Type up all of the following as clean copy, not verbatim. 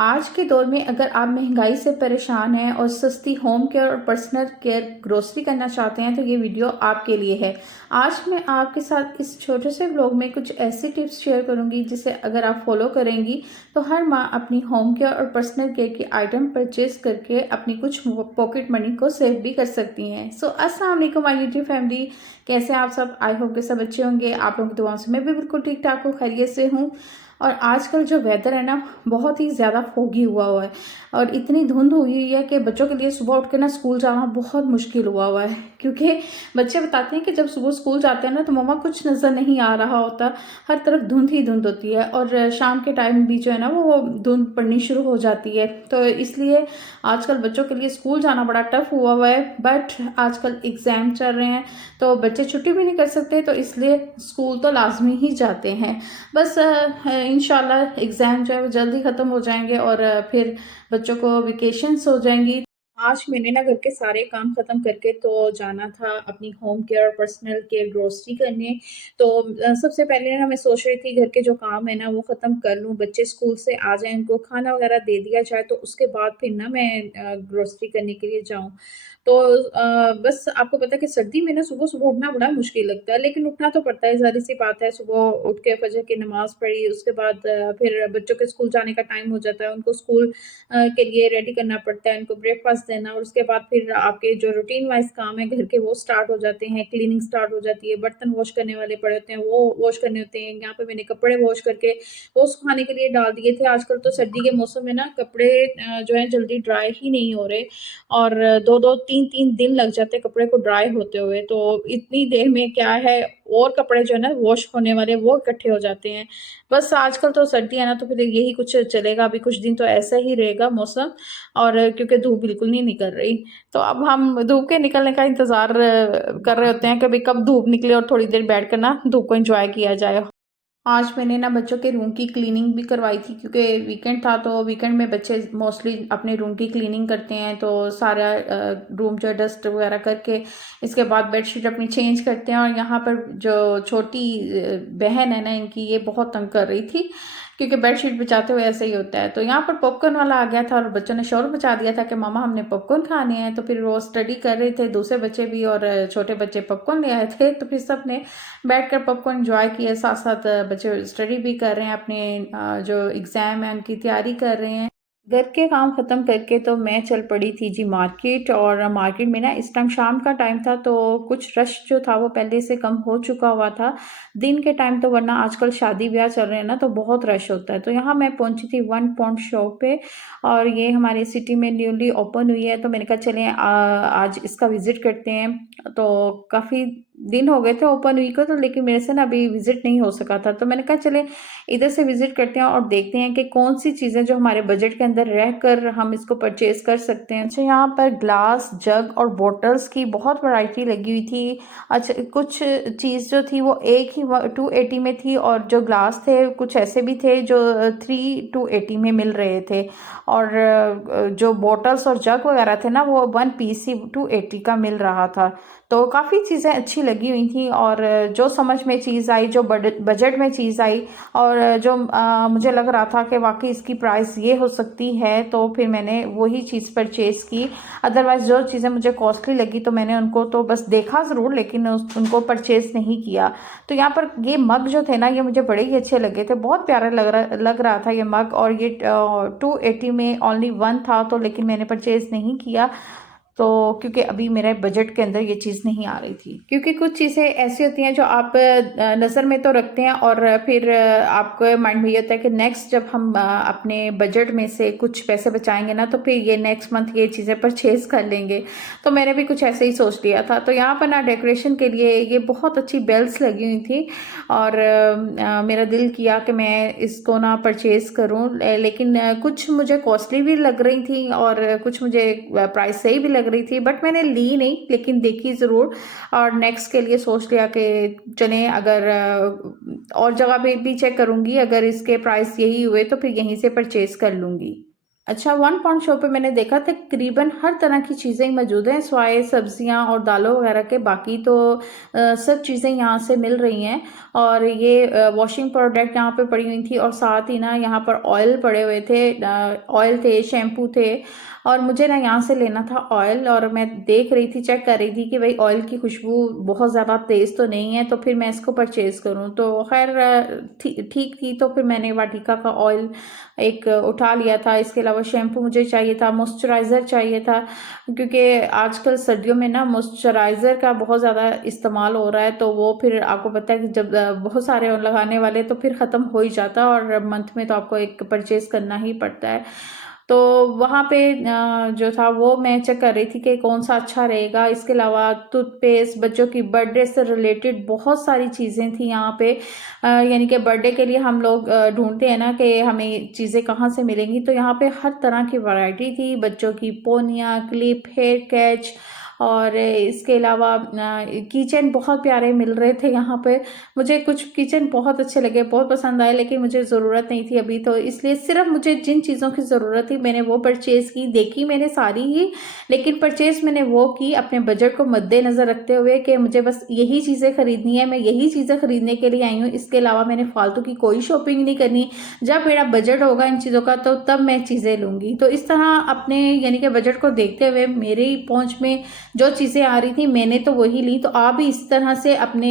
आज के दौर में अगर आप महंगाई से परेशान हैं और सस्ती होम केयर और पर्सनल केयर ग्रोसरी करना चाहते हैं तो ये वीडियो आपके लिए है। आज मैं आपके साथ इस छोटे से ब्लॉग में कुछ ऐसी टिप्स शेयर करूंगी जिसे अगर आप फॉलो करेंगी तो हर माह अपनी होम केयर और पर्सनल केयर की आइटम परचेज करके अपनी कुछ पॉकेट मनी को सेव भी कर सकती हैं। सो अस्सलाम वालेकुम माय यूट्यूब फैमिली, कैसे हैं आप सब? आई होप के सब अच्छे होंगे। आप लोगों की दुआओं से मैं भी बिल्कुल ठीक ठाक हूँ, खैरियत से हूँ। और आजकल जो वेदर है ना, बहुत ही ज़्यादा फोगी हुआ है और इतनी धुंध हुई है कि बच्चों के लिए सुबह उठ के ना स्कूल जाना बहुत मुश्किल हुआ है। क्योंकि बच्चे बताते हैं कि जब सुबह स्कूल जाते हैं ना तो मम्मा कुछ नज़र नहीं आ रहा होता, हर तरफ धुंध ही धुंध होती है और शाम के टाइम भी जो है ना वो धुंध पड़नी शुरू हो जाती है। तो इसलिए आजकल बच्चों के लिए स्कूल जाना बड़ा टफ हुआ है। बट आजकल एग्ज़ाम चल रहे हैं तो बच्चे छुट्टी भी नहीं कर सकते, तो इसलिए स्कूल तो लाजमी ही जाते हैं। बस इंशाल्लाह एग्ज़ाम जो है वो जल्दी ख़त्म हो जाएंगे और फिर बच्चों को वेकेशंस हो जाएंगी। आज मैंने ना घर के सारे काम ख़त्म करके तो जाना था अपनी होम केयर और पर्सनल केयर ग्रोसरी करने। तो सबसे पहले ना मैं सोच रही थी घर के जो काम है ना वो ख़त्म कर लूँ, बच्चे स्कूल से आ जाएँ, उनको खाना वगैरह दे दिया जाए तो उसके बाद फिर ना मैं ग्रोसरी करने के लिए जाऊँ। तो बस आपको पता है कि सर्दी में ना सुबह-सुबह उठना बड़ा मुश्किल लगता है, लेकिन उठना तो पड़ता है, ज़ाहिर-सी बात है। सुबह उठ के फजर की नमाज़ पढ़ी, उसके बाद फिर बच्चों के स्कूल जाने का टाइम हो जाता है, उनको स्कूल के लिए रेडी करना पड़ता है, उनको ब्रेकफ़ास्ट देना और उसके बाद फिर आपके जो रूटीन वाइज़ काम है घर के वो स्टार्ट हो जाते हैं, क्लीनिंग स्टार्ट हो जाती है, बर्तन वॉश करने वाले पड़े होते हैं, वो वॉश करने होते हैं। यहाँ पे मैंने कपड़े वॉश करके वो सुखाने के लिए डाल दिए थे। आजकल तो सर्दी के मौसम में ना कपड़े जो है जल्दी ड्राई ही नहीं हो रहे और 2-2 3-3 दिन लग जाते हैं कपड़े को ड्राई होते हुए। तो इतनी देर में क्या है, और कपड़े जो है ना वॉश होने वाले वो इकट्ठे हो जाते हैं। बस आजकल तो सर्दी है ना तो फिर यही कुछ चलेगा, अभी कुछ दिन तो ऐसा ही रहेगा मौसम। और क्योंकि धूप बिल्कुल नहीं निकल रही, तो अब हम धूप के निकलने का इंतज़ार कर रहे होते हैं कि भई कब धूप निकले और थोड़ी देर बैठ कर ना धूप को एन्जॉय किया जाए। आज मैंने ना बच्चों के रूम की क्लीनिंग भी करवाई थी क्योंकि वीकेंड था, तो वीकेंड में बच्चे मोस्टली अपने रूम की क्लीनिंग करते हैं। तो सारा रूम जो है डस्ट वगैरह करके इसके बाद बेडशीट अपनी चेंज करते हैं। और यहाँ पर जो छोटी बहन है ना इनकी, ये बहुत तंग कर रही थी क्योंकि बेडशीट बिछाते हुए ऐसे ही होता है। तो यहाँ पर पॉपकॉर्न वाला आ गया था और बच्चों ने शोर मचा दिया था कि मामा हमने पॉपकॉर्न खाने हैं। तो फिर वो स्टडी कर रहे थे, दूसरे बच्चे भी और छोटे बच्चे पॉपकॉर्न ले आए थे, तो फिर सब ने बैठकर पॉपकॉर्न एंजॉय किए। साथ साथ बच्चे स्टडी भी कर रहे हैं, अपने जो एग्ज़ाम है उनकी तैयारी कर रहे हैं। घर के काम ख़त्म करके तो मैं चल पड़ी थी जी मार्केट। और मार्केट में ना इस टाइम शाम का टाइम था तो कुछ रश जो था वो पहले से कम हो चुका हुआ था। दिन के टाइम तो वरना आजकल शादी ब्याह चल रहे हैं ना तो बहुत रश होता है। तो यहाँ मैं पहुँची थी वन पॉइंट शॉप पे और ये हमारी सिटी में न्यूली ओपन हुई है, तो मैंने कहा चलें आज इसका विज़िट करते हैं। तो काफ़ी दिन हो गए थे ओपन हुई को, तो लेकिन मेरे से ना अभी विज़िट नहीं हो सका था, तो मैंने कहा चलें इधर से विज़िट करते हैं और देखते हैं कि कौन-सी चीज़ें जो हमारे बजट के अंदर रहकर हम इसको परचेज़ कर सकते हैं। अच्छा, यहाँ पर ग्लास, जग और बॉटल्स की बहुत वैरायटी लगी हुई थी। अच्छा, कुछ चीज़ जो थी वो एक ही 280 में थी और जो ग्लास थे कुछ ऐसे भी थे जो 3 280 में मिल रहे थे। और जो बॉटल्स और जग वगैरह थे ना वो 1 पीस ही 280 का मिल रहा था। तो काफ़ी चीज़ें अच्छी लगी हुई थी और जो समझ में चीज़ आई, जो बजट में चीज़ आई और जो मुझे लग रहा था कि वाकई इसकी प्राइस ये हो सकती है, तो फिर मैंने वही चीज़ परचेज़ की। अदरवाइज़ जो चीज़ें मुझे कॉस्टली लगी तो मैंने उनको तो बस देखा ज़रूर, लेकिन उनको परचेज़ नहीं किया। तो यहाँ पर ये मग जो थे ना ये मुझे बड़े ही अच्छे लगे थे, बहुत प्यारा लग रहा था ये मग। और ये 280 में ओनली 1 था, तो लेकिन मैंने परचेज़ नहीं किया, तो क्योंकि अभी मेरे बजट के अंदर ये चीज़ नहीं आ रही थी। क्योंकि कुछ चीज़ें ऐसी होती हैं जो आप नज़र में तो रखते हैं और फिर आपको माइंड में ये होता है कि नेक्स्ट जब हम अपने बजट में से कुछ पैसे बचाएंगे ना तो फिर ये नेक्स्ट मंथ ये चीज़ें परचेज़ कर लेंगे। तो मैंने भी कुछ ऐसे ही सोच लिया था। तो यहाँ पर ना डेकोरेशन के लिए ये बहुत अच्छी बेल्स लगी हुई थी और मेरा दिल किया कि मैं इसको ना परचेज़ करूँ, लेकिन कुछ मुझे कॉस्टली भी लग रही थी और कुछ मुझे प्राइस सही भी लग रही थी, बट मैंने ली नहीं लेकिन देखी ज़रूर। और नेक्स्ट के लिए सोच लिया कि चलें, अगर और जगह पे भी चेक करूँगी, अगर इसके प्राइस यही हुए तो फिर यहीं से परचेज़ कर लूँगी। अच्छा, वन पाउंड शॉप पे मैंने देखा तकरीबन हर तरह की चीज़ें मौजूद हैं सिवाय सब्जियां और दालों वगैरह के। बाकी तो सब चीज़ें यहाँ से मिल रही हैं। और ये वॉशिंग प्रोडक्ट यहाँ पे पड़ी हुई थी और साथ ही ना यहाँ पर ऑयल पड़े हुए थे, ऑयल थे, शैम्पू थे। और मुझे ना यहाँ से लेना था ऑयल, और मैं देख रही थी, चेक कर रही थी कि भाई ऑयल की खुशबू बहुत ज़्यादा तेज़ तो नहीं है, तो फिर मैं इसको परचेज़ करूँ। तो खैर ठीक थी, तो फिर मैंने वाटिका का ऑयल एक उठा लिया था। इसके अलावा शैम्पू मुझे चाहिए था, मॉइस्चराइज़र चाहिए था, क्योंकि आजकल सर्दियों में ना मॉइस्चराइज़र का बहुत ज़्यादा इस्तेमाल हो रहा है। तो वो फिर आपको पता है कि जब बहुत सारे लगाने वाले तो फिर ख़त्म हो ही जाता है, और मंथ में तो आपको एक परचेज़ करना ही पड़ता है। तो वहाँ पे जो था वो मैं चेक कर रही थी कि कौन सा अच्छा रहेगा। इसके अलावा टूथपेस्ट, बच्चों की बर्थडे से रिलेटेड बहुत सारी चीज़ें थी यहाँ पे। यानी कि बर्थडे के लिए हम लोग ढूंढते हैं ना कि हमें चीज़ें कहाँ से मिलेंगी, तो यहाँ पे हर तरह की वैरायटी थी। बच्चों की पोनियाँ, क्लिप, हेयर कैच, और इसके अलावा किचन बहुत प्यारे मिल रहे थे यहाँ पे। मुझे कुछ किचन बहुत अच्छे लगे, बहुत पसंद आए, लेकिन मुझे ज़रूरत नहीं थी अभी, तो इसलिए सिर्फ मुझे जिन चीज़ों की ज़रूरत थी मैंने वो परचेज़ की। देखी मैंने सारी ही, लेकिन परचेज़ मैंने वो की अपने बजट को मद्देनज़र रखते हुए कि मुझे बस यही चीज़ें खरीदनी है, मैं यही चीज़ें खरीदने के लिए आई हूँ। इसके अलावा मैंने फालतू की कोई शॉपिंग नहीं करनी। जब मेरा बजट होगा इन चीज़ों का तो तब मैं चीज़ें लूँगी। तो इस तरह अपने यानी कि बजट को देखते हुए मेरी पहुँच में जो चीज़ें आ रही थी मैंने तो वही ली। तो आप भी इस तरह से अपने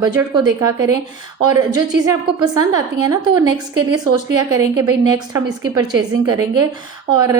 बजट को देखा करें, और जो चीज़ें आपको पसंद आती हैं ना तो नेक्स्ट के लिए सोच लिया करें कि भाई नेक्स्ट हम इसकी परचेजिंग करेंगे, और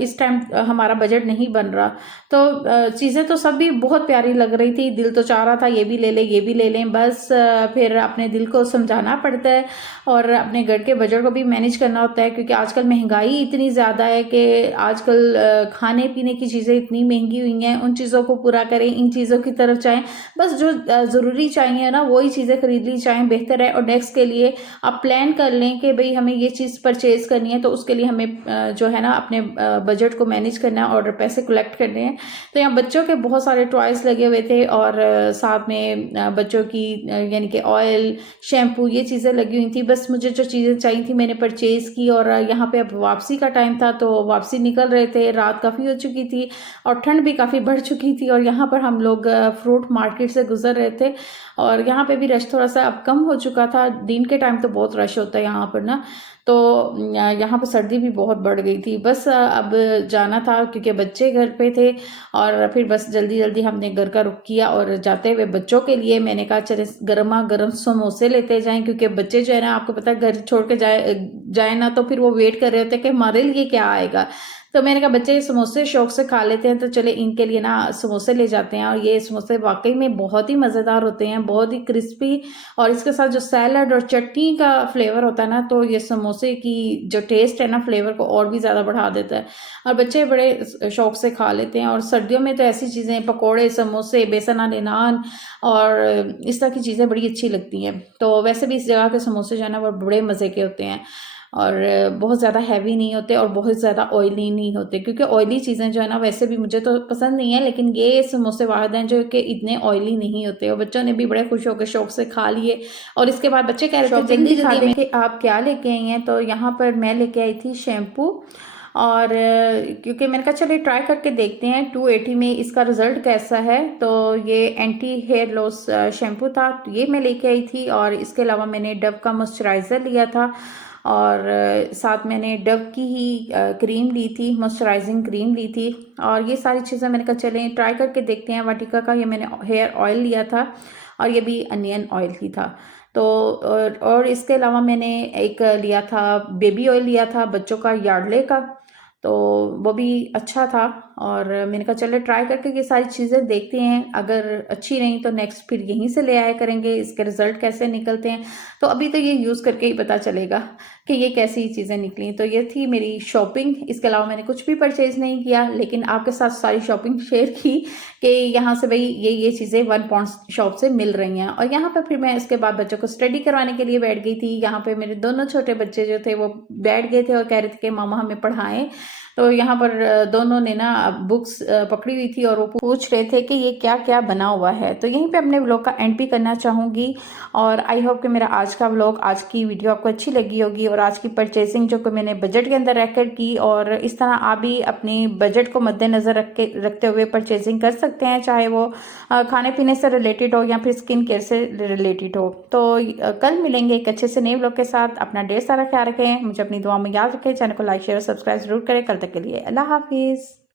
इस टाइम हमारा बजट नहीं बन रहा। तो चीज़ें तो सब भी बहुत प्यारी लग रही थी, दिल तो चाह रहा था ये भी ले लें, ये भी ले लें। बस फिर अपने दिल को समझाना पड़ता है और अपने घर के बजट को भी मैनेज करना होता है, क्योंकि आजकल महंगाई इतनी ज़्यादा है कि आजकल खाने पीने की चीज़ें इतनी महंगी हुई हैं। उन चीज़ों को पूरा करें, इन चीज़ों की तरफ जाएं, बस जो ज़रूरी चाहिए ना वही चीज़ें खरीद ली जाएं, बेहतर है। और नेक्स्ट के लिए आप प्लान कर लें कि भाई हमें ये चीज़ परचेज़ करनी है, तो उसके लिए हमें जो है ना अपने बजट को मैनेज करना है और पैसे कलेक्ट करने हैं। तो यहाँ बच्चों के बहुत सारे टॉयज़ लगे हुए थे, और साथ में बच्चों की यानी कि ऑयल, शैम्पू, ये चीज़ें लगी हुई थी। बस मुझे जो चीज़ें चाहिए थी मैंने परचेज़ की, और यहाँ पे अब वापसी का टाइम था तो वापसी निकल रहे थे। रात काफ़ी हो चुकी थी और ठंड भी काफ़ी बढ़ चुकी थी, और यहाँ पर हम लोग फ्रूट मार्केट से गुजर रहे थे, और यहाँ पे भी रश थोड़ा सा अब कम हो चुका था। दिन के टाइम तो बहुत रश होता है यहाँ पर ना, तो यहाँ पर सर्दी भी बहुत बढ़ गई थी। बस अब जाना था क्योंकि बच्चे घर पे थे, और फिर बस जल्दी जल्दी हमने घर का रुख किया। और जाते हुए बच्चों के लिए मैंने कहा चले गर्मा गर्म समोसे लेते जाएं, क्योंकि बच्चे जो है ना आपको पता है घर छोड़ के जाए ना तो फिर वो वेट कर रहे होते हैं कि हमारे लिए क्या आएगा। तो मैंने कहा बच्चे समोसे शौक से खा लेते हैं, तो चले इनके लिए ना समोसे ले जाते हैं। और ये समोसे वाकई में बहुत ही मज़ेदार होते हैं, बहुत ही क्रिस्पी, और इसके साथ जो सैलड और चटनी का फ्लेवर होता है ना, तो ये समोसे की जो टेस्ट है ना फ्लेवर को और भी ज़्यादा बढ़ा देता है, और बच्चे बड़े शौक से खा लेते हैं। और सर्दियों में तो ऐसी चीज़ें पकोड़े, समोसे, बेसन वाले नान और इस तरह की चीज़ें बड़ी अच्छी लगती हैं। तो वैसे भी इस जगह के समोसे जो है ना वो बड़े मज़े के होते हैं, और बहुत ज़्यादा हैवी नहीं होते और बहुत ज़्यादा ऑयली नहीं होते, क्योंकि ऑयली चीज़ें जो है ना वैसे भी मुझे तो पसंद नहीं है, लेकिन ये समोसे वाहिद हैं जो कि इतने ऑयली नहीं होते। और बच्चों ने भी बड़े खुश होकर शौक से खा लिए। और इसके बाद बच्चे कह रहे थे जल्दी जल्दी कि आप क्या लेके आई हैं, तो यहाँ पर मैं लेके आई थी शैम्पू। और क्योंकि मैंने कहा चलिए ट्राई करके देखते हैं 280 में इसका रिज़ल्ट कैसा है। तो ये एंटी हेयर लॉस शैम्पू था, तो ये मैं लेके आई थी। और इसके अलावा मैंने डव का मॉइस्चराइज़र लिया था, और साथ मैंने डव की ही क्रीम ली थी, मॉइस्चराइजिंग क्रीम ली थी। और ये सारी चीज़ें मैंने कहा चलें ट्राई करके देखते हैं। वाटिका का ये मैंने हेयर ऑयल लिया था, और ये भी अनियन ऑयल ही था। तो और इसके अलावा मैंने एक लिया था बेबी ऑयल लिया था बच्चों का, यार्डले का, तो वो भी अच्छा था। और मैंने कहा चलो ट्राई करके ये सारी चीज़ें देखते हैं, अगर अच्छी रही तो नेक्स्ट फिर यहीं से ले आया करेंगे, इसके रिज़ल्ट कैसे निकलते हैं। तो अभी तो ये यूज़ करके ही पता चलेगा कि ये कैसी चीज़ें निकली। तो ये थी मेरी शॉपिंग, इसके अलावा मैंने कुछ भी परचेज़ नहीं किया, लेकिन आपके साथ सारी शॉपिंग शेयर की कि यहाँ से भाई ये चीज़ें 1 पाउंड शॉप से मिल रही हैं। और यहाँ पर फिर मैं इसके बाद बच्चों को स्टडी करवाने के लिए बैठ गई थी। यहाँ पे मेरे दोनों छोटे बच्चे जो थे वो बैठ गए थे और कह रहे थे कि मामा हमें पढ़ाएं। तो यहाँ पर दोनों ने ना बुक्स पकड़ी हुई थी और वो पूछ रहे थे कि ये क्या क्या बना हुआ है। तो यहीं पे अपने व्लॉग का एंड भी करना चाहूँगी और आई होप कि मेरा आज का व्लॉग, आज की वीडियो आपको अच्छी लगी होगी और आज की परचेजिंग जो कि मैंने बजट के अंदर रहकर की, और इस तरह आप भी अपनी बजट को मद्देनज़र रखते हुए परचेजिंग कर सकते हैं, चाहे वो खाने पीने से रिलेटेड हो या फिर स्किन केयर से रिलेटेड हो। तो कल मिलेंगे एक अच्छे से नए व्लॉग के साथ। अपना ढेर सारा ख्याल रखें, मुझे अपनी दुआ में याद रखें, चैनल को लाइक शेयर और सब्सक्राइब जरूर करें। कल तक के लिए अल्लाह हाफिज़।